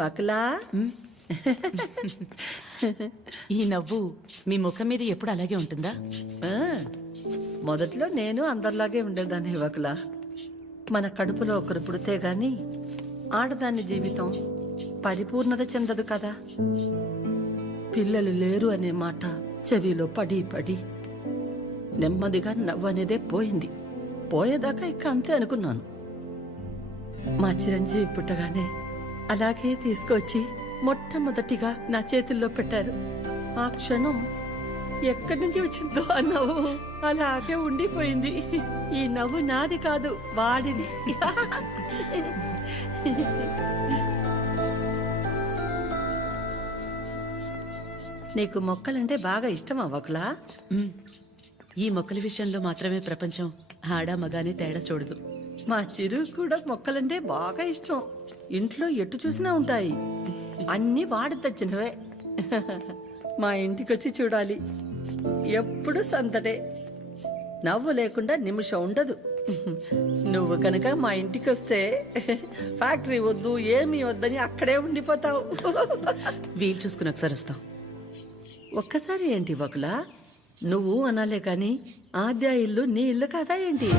వకులా ఈ నవ్వు మీ ముఖం మీద ఎప్పుడు అలాగే ఉంటుందా? ఆ, మొదట్లో నేను అందరిలాగే ఉండేదాన్ని వకులా. మన కడుపులో ఒకరు పుడితే గాని ఆడదాని జీవితం పరిపూర్ణత చెందదు కదా. పిల్లలు లేరు అనే మాట చెవిలో పడి పడి నెమ్మదిగా నవ్వు అనేదే పోయింది. పోయేదాకా ఇక అంతే అనుకున్నాను. మా చిరంజీవి పుట్టగానే అలాగే తీసుకొచ్చి మొట్టమొదటిగా నా చేతుల్లో పెట్టారు. ఆ క్షణం ఎక్కడి నుంచి వచ్చిందో ఆ నవ్వు అలాగే ఉండిపోయింది. ఈ నవ్వు నాది కాదు, వాడిది. నీకు మొక్కలంటే బాగా ఇష్టమా వకులా? ఈ మొక్కల విషయంలో మాత్రమే ప్రపంచం ఆడా మగానే తేడా చూడదు. మా చిరు కూడా మొక్కలంటే బాగా ఇష్టం. ఇంట్లో ఎటు చూసినా ఉంటాయి. అన్నీ వాడి తెచ్చినవే. మా ఇంటికొచ్చి చూడాలి, ఎప్పుడు సందడే. నవ్వు లేకుండా నిమిషం ఉండదు. నువ్వు కనుక మా ఇంటికి వస్తే ఫ్యాక్టరీ వద్దు ఏమీ వద్దని అక్కడే ఉండిపోతావు. వీలు చూసుకుని ఒకసారి వస్తాం. ఒక్కసారి ఏంటి వకులా? నువ్వు అనాలే కాని ఆద్య ఇల్లు నీ ఇల్లు కాదా ఏంటి?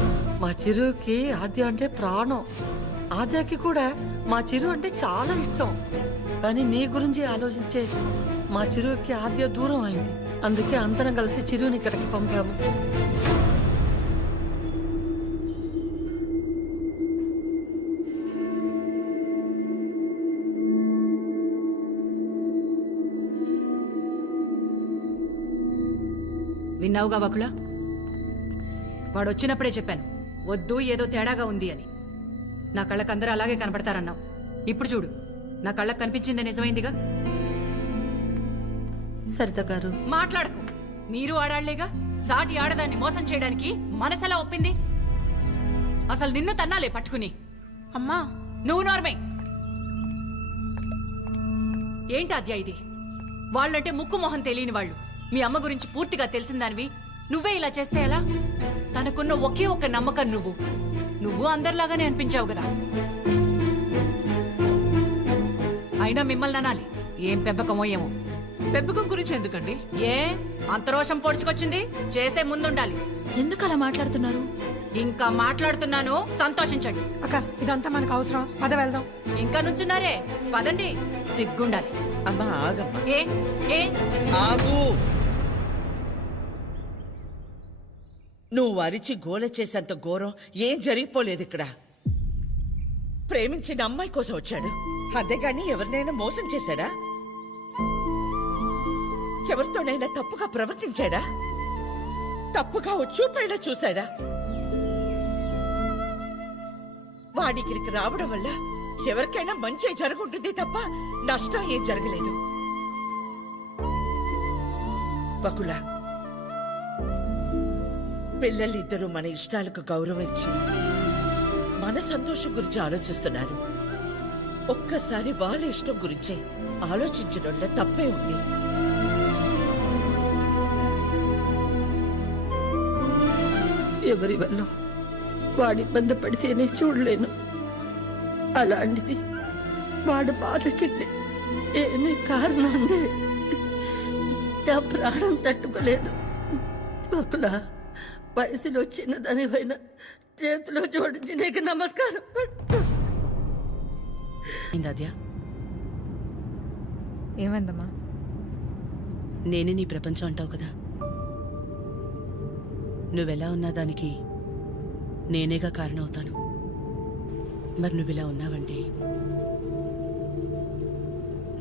మా చిరుకి ఆద్య అంటే ప్రాణం. ఆద్యకి కూడా మా చిరు అంటే చాలా ఇష్టం. కానీ నీ గురించి ఆలోచించే మా చిరుకి ఆద్య దూరం అయింది. అందుకే అందరం కలిసి చిరుని ఇక్కడికి పంపాము. విన్నావుగా వకులా? వాడు వచ్చినప్పుడే చెప్పాను, వద్దు ఏదో తేడాగా ఉంది అని. నా కళ్ళకు అందరూ అలాగే కనపడతారన్నావు. ఇప్పుడు చూడు, నా కళ్ళకు కనిపించింది నిజమైందిగా. సరిత గారు మాట్లాడకు. మీరు ఆడాళ్లేగా. సాటి ఆడదాన్ని మోసం చేయడానికి మనసెలా ఒప్పింది? అసలు నిన్ను తన్నాలే పట్టుకుని. అమ్మా, నువ్వు నోర్మే. ఏంటి అద్యా ఇది? వాళ్ళంటే ముక్కు మొహం తెలియని వాళ్ళు. మీ అమ్మ గురించి పూర్తిగా తెలిసిందానివి నువ్వే ఇలా చేస్తే ఎలా? తనకున్న ఒకే ఒక్క నమ్మకం నువ్వు అందరిలాగానే అనిపించావు కదా. అయినా మిమ్మల్ని అనాలి, ఏం పెంపకమో ఏమో. పెంపకం గురించి ఎందుకండి? ఏ అంత రోషం పొడుచుకొచ్చింది? చేసే ముందుండాలి. ఎందుకు అలా మాట్లాడుతున్నారు? ఇంకా మాట్లాడుతున్నాను, సంతోషించండి. అక్క, ఇదంతా మనకు అవసరం. పద వెళ్దాం. ఇంకా నుంచున్నారే, పదండి. సిగ్గుండాలి. అమ్మా ఆగమ్మా, ఏ ఏ ఆగు. నువ్వు అరిచి గోల చేసేంత ఘోరం ఏం జరిగిపోలేదు ఇక్కడ. ప్రేమించిన అమ్మాయి కోసం వచ్చాడు, అంతేగాని ఎవరినైనా మోసం చేశాడా? ఎవరితోనైనా తప్పుగా ప్రవర్తించాడా? తప్పుగా చూపైనా చూశాడా? వాడికిడికి రావడం వల్ల ఎవరికైనా మంచి జరుగుంటుంది తప్ప నష్టం ఏం జరగలేదు. వకులా, పిల్లలిద్దరూ మన ఇష్టాలకు గౌరవం ఇచ్చి మన సంతోషం గురించి ఆలోచిస్తున్నారు. ఒక్కసారి వాళ్ళ ఇష్టం గురించే ఆలోచించడంలో తప్పే ఉంది. ఎవరి వల్ల వాడి ఇబ్బంది పడితేనే చూడలేను. అలాంటిది వాడు బాధకి ఏమీ కారణం ఉండే నా ప్రాణం తట్టుకోలేదు. వకులా, వయసులో చిన్నదానివైనా చేతిలో జోడించి నీకు నమస్కారం. అద్యా, ఏమైందమ్మా? నేనే నీ ప్రపంచం అంటావు కదా. నువ్వెలా ఉన్నా దానికి నేనేగా కారణమవుతాను. మరి నువ్విలా ఉన్నావంటే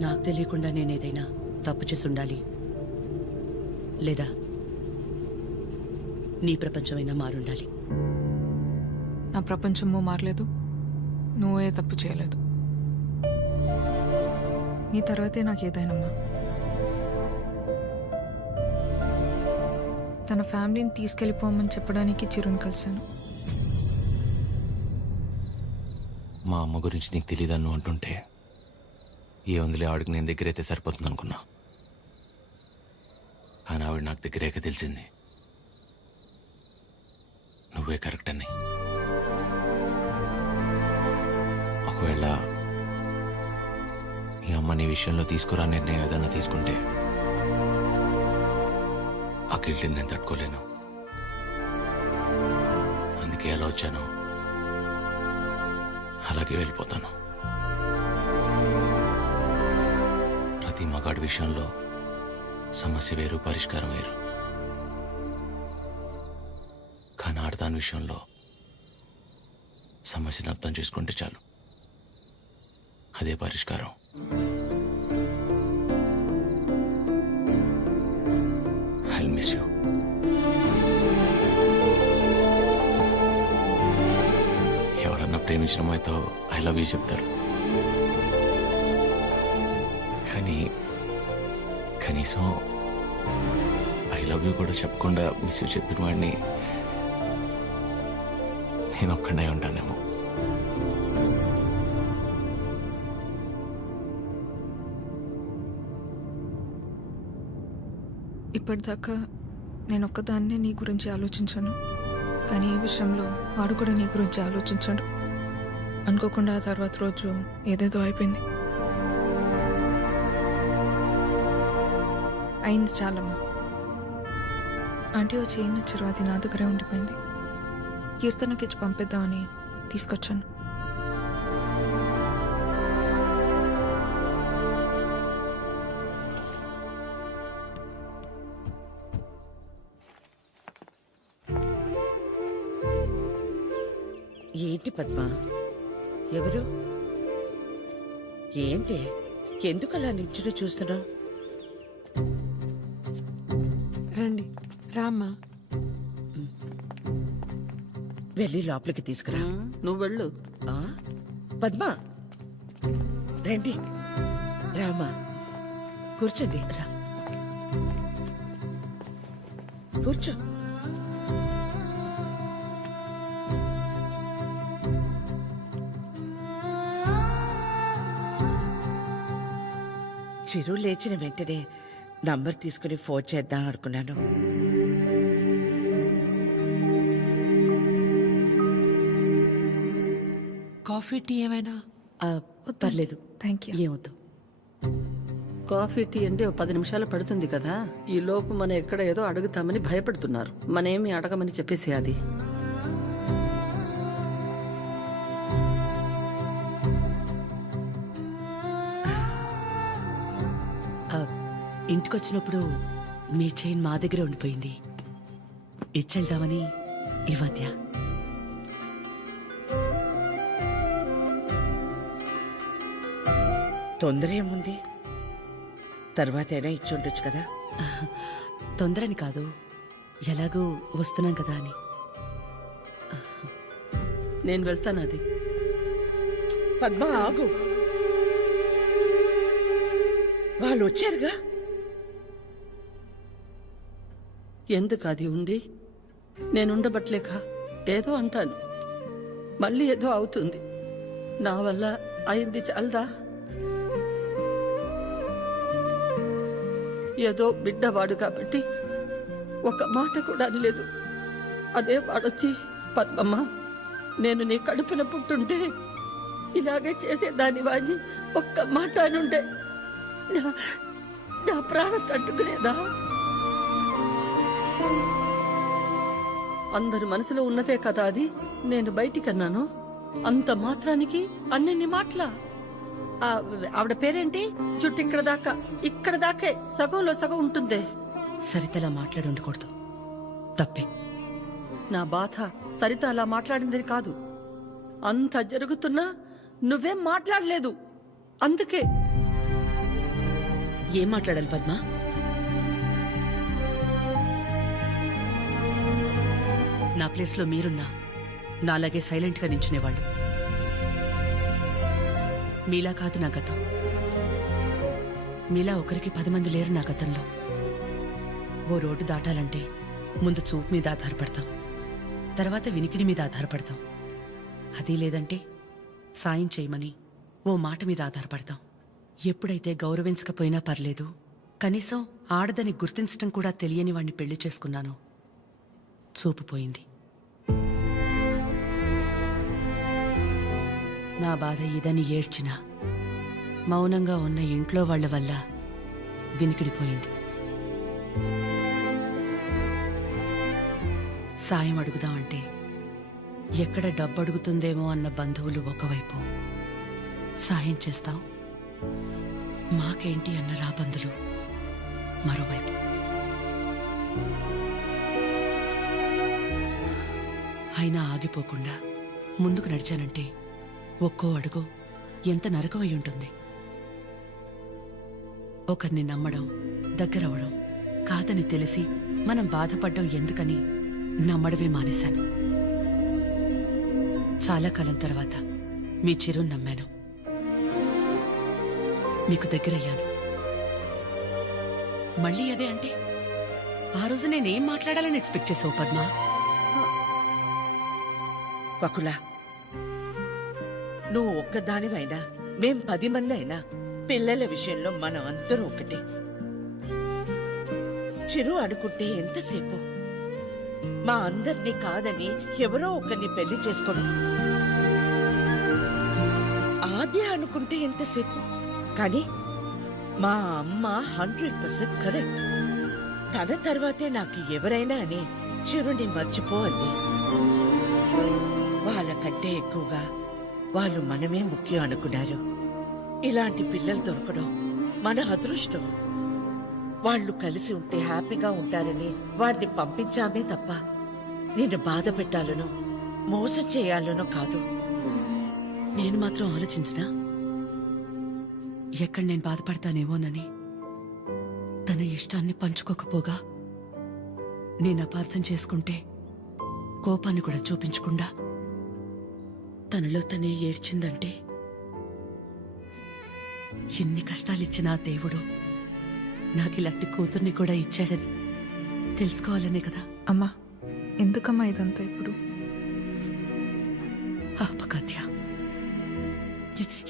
నాకు తెలియకుండా నేనేదైనా తప్పు చేసి ఉండాలి, లేదా నీ ప్రపంచమైనా మారుండాలి. నా ప్రపంచము మారలేదు, నువ్వే తప్పు చేయలేదు. నీ తర్వాతే నాకు ఏదైనమ్మా. తన ఫ్యామిలీని తీసుకెళ్ళిపోమని చెప్పడానికి చిరుని కలిశాను. మా అమ్మ గురించి నీకు తెలియదన్ను అంటుంటే ఏ ఉందిలే, ఆవిడకి నేను దగ్గరైతే సరిపోతుంది అనుకున్నా. కానీ ఆవిడ నాకు దగ్గరేక తెలిసింది నువ్వే కరెక్ట్ అని. ఒకవేళ అమ్మ నీ విషయంలో తీసుకురా నిర్ణయం ఏదన్నా తీసుకుంటే ఆ గిల్ట్ని నేను తట్టుకోలేను. అందుకే ఎలా వచ్చాను అలాగే వెళ్ళిపోతాను. ప్రతి మగాడి విషయంలో సమస్య వేరు, పరిష్కారం వేరు. కానీ ఆడదాని విషయంలో సమస్యను అర్థం చేసుకుంటే చాలు, అదే పరిష్కారం. I miss you. ఎవరన్నా ప్రేమించిన అమ్మాయితో ఐ లవ్ యూ చెప్తారు, కానీ కనీసం ఐ లవ్ యూ కూడా చెప్పకుండా మిస్ యూ చెప్పిన వాడిని నేను ఒక్కడే ఉంటానేమో. ఇప్పటిదాకా నేను ఒక్కదాన్నే నీ గురించి ఆలోచించాను, కానీ ఈ విషయంలో వాడు కూడా నీ గురించి ఆలోచించాడు. అనుకోకుండా ఆ తర్వాత రోజు ఏదేదో అయిపోయింది. అయింది చాలమ్మా. ఆంటీ వచ్చి ఏం నచ్చారు, అది నా దగ్గరే ఉండిపోయింది. కీర్తనకి ఇచ్చి పంపిద్దామని తీసుకొచ్చాను. ఏంటి పద్మ? ఎవరు? ఏంటి? ఎందుకు అలా నిల్చుని చూస్తున్నావు? రండి రామ్మా. వెళ్ళి లోపలికి తీసుకురా. నువ్వు వెళ్ళు. ఆ? పద్మ రండి, రామా కూర్చోండి. రా కూర్చో. చిరు లేచిన వెంటనే నంబర్ తీసుకుని ఫోన్ చేద్దాం అనుకున్నాను. కాఫీ టీ ఏమైనా? పర్లేదు, థ్యాంక్ యూ. ఏమొద్దు. కాఫీ టీ అంటే 10 నిమిషాలు పడుతుంది కదా. ఈ లోపు మనం ఎక్కడ ఏదో అడుగుతామని భయపడుతున్నారు. మనేమి అడగమని చెప్పేసి అది. ఇంటికొచ్చినప్పుడు మీ చైన్ మా దగ్గర ఉండిపోయింది, ఇచ్చెళ్దామని ఈ మధ్య. తొందర ఏముంది, తర్వాత అయినా ఇచ్చి ఉండొచ్చు కదా. తొందరని కాదు, ఎలాగూ వస్తున్నాం కదా అని. నేను వెళ్తాను. అది పద్మ ఆగు, వాళ్ళు వచ్చారుగా. ఎందుకు అది ఉంది? నేనుండబట్లేక ఏదో అంటాను, మళ్ళీ ఏదో అవుతుంది. నా వల్ల అయింది చాలదా? ఏదో బిడ్డవాడు కాబట్టి ఒక మాట కూడా అనలేదు. అదే వాడొచ్చి, పద్మమ్మ నేను నీ కడుపున పుట్టుంటే ఇలాగే చేసేదాని వాడిని ఒక్క మాట అనుండే నా ప్రాణం తట్టుకునేదా? అందరి మనసులో ఉన్నదే కదా అది. నేను బయటికన్నాను, అంత మాత్రానికి అన్నెన్ని మాటలా? ఆవిడ పేరేంటి? జుట్టు ఇక్కడ దాకే సగంలో సగం ఉంటుందే. సరితలా మాట్లాడి ఉండకూడదు, తప్పే. నా బాధ సరిత అలా మాట్లాడింది కాదు. అంత జరుగుతున్నా నువ్వేం మాట్లాడలేదు, అందుకే. ఏం మాట్లాడాలి పద్మ? నా ప్లేస్లో మీరున్నా నాలాగే సైలెంట్గా నించునేవాళ్ళు. మీలా కాదు నా గతం. మీలా ఒకరికి 10 మంది లేరు నా గతంలో. ఓ రోడ్డు దాటాలంటే ముందు చూపు మీద ఆధారపడతాం, తర్వాత వినికిడి మీద ఆధారపడతాం. అది లేదంటే సాయం చేయమని ఓ మాట మీద ఆధారపడతాం. ఎప్పుడైతే గౌరవించకపోయినా పర్లేదు, కనీసం ఆడదని గుర్తించడం కూడా తెలియని వాణ్ణి పెళ్లి చేసుకున్నానో చూపు పోయింది. నా బాధ ఇదని ఏడ్చినా మౌనంగా ఉన్న ఇంట్లో వాళ్ళ వల్ల వినికిడిపోయింది. సాయం అడుగుదామంటే ఎక్కడ డబ్బు అడుగుతుందేమో అన్న బంధువులు ఒకవైపు, సాయం చేస్తాం మాకేంటి అన్న రాబందులు మరోవైపు. అయినా ఆగిపోకుండా ముందుకు నడిచానంటే ఒక్కో అడుగు ఎంత నరకమై ఉంటుంది. ఒకరిని నమ్మడం, దగ్గరవడం కాదని తెలిసి మనం బాధపడ్డం ఎందుకని నమ్మడమే మానేశాను. చాలా కాలం తర్వాత మీ చిరుని నమ్మాను, మీకు దగ్గరయ్యాను. మళ్ళీ అదే అంటే ఆ రోజు నేనేం మాట్లాడాలని ఎక్స్పెక్ట్ చేసావు పద్మా? వకుల, నువ్వు ఒక్కదానివైనా మేం 10 మంది అయినా పిల్లల విషయంలో మనం అందరూ ఒకటే. చిరు అనుకుంటే ఎంతసేపు మా అందరినీ కాదని ఎవరో ఒకరిని పెళ్లి చేసుకోవడం, ఆద్య అనుకుంటే ఎంతసేపు. కానీ మా అమ్మ 100% కరెక్ట్. తన తర్వాతే నాకు ఎవరైనా అని చిరుని మర్చిపో అంది. వాళ్ళకంటే ఎక్కువగా వాళ్ళు మనమే ముఖ్యం అనుకున్నారు. ఇలాంటి పిల్లలు దొరకడం మన అదృష్టం. వాళ్ళు కలిసి ఉంటే హ్యాపీగా ఉంటారని వాడిని పంపించామే తప్ప నిన్ను బాధ పెట్టాలనో మోసం చేయాలనో కాదు. నేను మాత్రం ఆలోచించనా ఎక్కడ నేను బాధపడతానేమోనని? తన ఇష్టాన్ని పంచుకోకపోగా నేను అపార్థం చేసుకుంటే కోపాన్ని కూడా చూపించకుండా తనలో తనే ఏడ్చిందంటే ఎన్ని కష్టాలిచ్చినా దేవుడు నాకు ఇలాంటి కూతుర్ని కూడా ఇచ్చాడని తెలుసుకోవాలనే కదా. అమ్మా, ఎందుకమ్మా ఇదంతా ఇప్పుడు? ఆపకాద్య,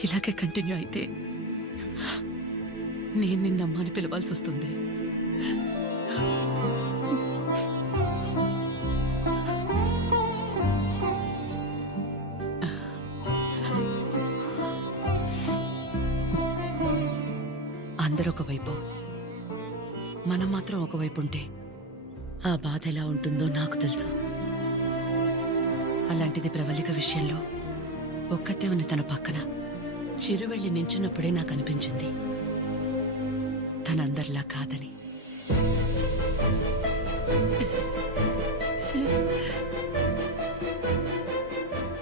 ఇలాగే కంటిన్యూ అయితే నేను నిన్నమ్మా అని పిలవాల్సి వస్తుంది. అందరూ ఒకవైపు, మనం మాత్రం ఒకవైపు ఉంటే ఆ బాధ ఎలా ఉంటుందో నాకు తెలుసు. అలాంటిది ప్రవళిక విషయంలో ఒక్కతే ఉన్న తన పక్కన చిరు వెళ్ళి నించున్నప్పుడే నాకు అనిపించింది తనందరిలా కాదని.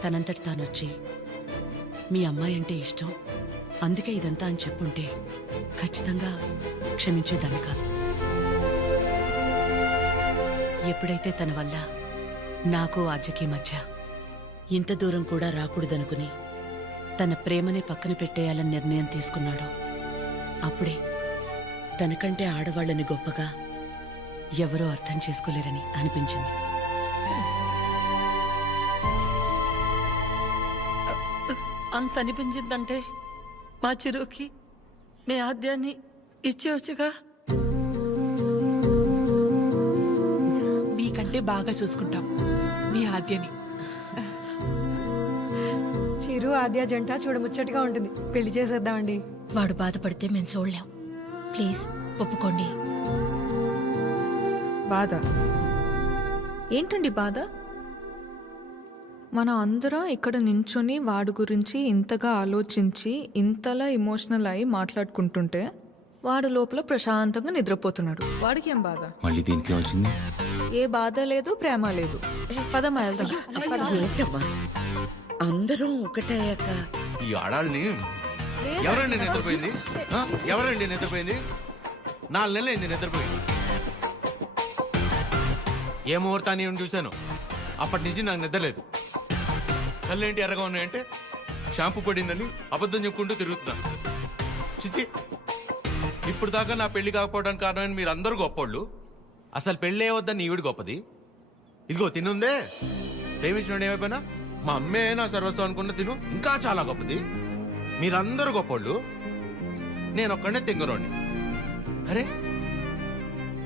తనంతటి తానొచ్చి మీ అమ్మాయి అంటే ఇష్టం అందుకే ఇదంతా అని చెప్పుంటే ఖచ్చితంగా క్షమించేదాన్ని కాదు. ఎప్పుడైతే తన వల్ల నాకు ఆద్యకి మధ్య ఇంత దూరం కూడా రాకూడదనుకుని తన ప్రేమని పక్కన పెట్టేయాలని నిర్ణయం తీసుకున్నాడో అప్పుడే తనకంటే ఆడవాళ్ళని గొప్పగా ఎవరూ అర్థం చేసుకోలేరని అనిపించింది. అంత అనిపించిందంటే మా చిరుకి మీ ఆద్యాన్ని ఇచ్చేవచ్చుగా. నీకంటే బాగా చూసుకుంటాం మీ ఆద్యని. చిరు ఆద్య జంట చూడముచ్చటగా ఉంటుంది. పెళ్లి చేసేద్దామండి. వాడు బాధపడితే మేము చూడలేం. ప్లీజ్ ఒప్పుకోండి. బాధ ఏంటండి బాధ? మన అందరం ఇక్కడ నించుని వాడి గురించి ఇంతగా ఆలోచించి ఇంతలా ఎమోషనల్ అయి మాట్లాడుకుంటుంటే వాడు లోపల ప్రశాంతంగా నిద్రపోతున్నాడు. వాడికి ఏం బాధ? మళ్ళీ దీనికి వచ్చింది. ఏ బాధ లేదు, ప్రేమ లేదు. పదమ్మా వెళ్దాం. ఏంటమ్మా అందరం ఒకటయ్యాక ఈ ఆడాళ్ళని ఎవరండి నిద్రపోయింది? ఎవరండి నిద్రపోయింది? 4 నెలలు అయింది నిద్రపోయింది. ఏ ముహూర్తాన్ని చూశాను అప్పటి నుంచి నాకు నిద్రలేదు. కళ్ళేంటి ఎర్రగా ఉన్నాయంటే షాంపూ పడిందని అబద్ధం చెప్పుకుంటూ తిరుగుతున్నాను. చిచి, ఇప్పుడు దాకా నా పెళ్లి కాకపోవడానికి కారణమైన మీరు అందరూ గొప్పోళ్ళు. అసలు పెళ్ళే వద్దని ఈవిడ గొప్పది. ఇదిగో తినుందే, ప్రేమించిన ఏమైపోయినా మా అమ్మే నా సర్వస్వం అనుకున్న తిను ఇంకా చాలా గొప్పది. మీరందరూ గొప్పోళ్ళు, నేను ఒక్కడే తెంగరోణ్ణి. అరే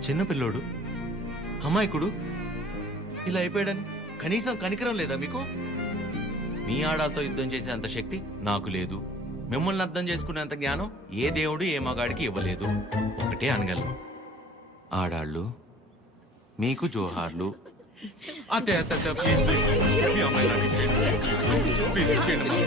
చిన్నపిల్లోడు, అమాయకుడు ఇలా అయిపోయాడని కనీసం కనికరం లేదా మీకు? మీ ఆడాలతో యుద్ధం చేసే అంత శక్తి నాకు లేదు. మిమ్మల్ని అర్థం చేసుకునేంత జ్ఞానం ఏ దేవుడు ఏ మగాడికి ఇవ్వలేదు. ఒకటే అనగలను, ఆడాళ్ళు మీకు జోహార్లు. అతే అతే అతే, ప్లీజ్ ప్లీజ్, మీ అమ్మాయి నాకు ప్లీజ్ తీసుకెళ్ళండి.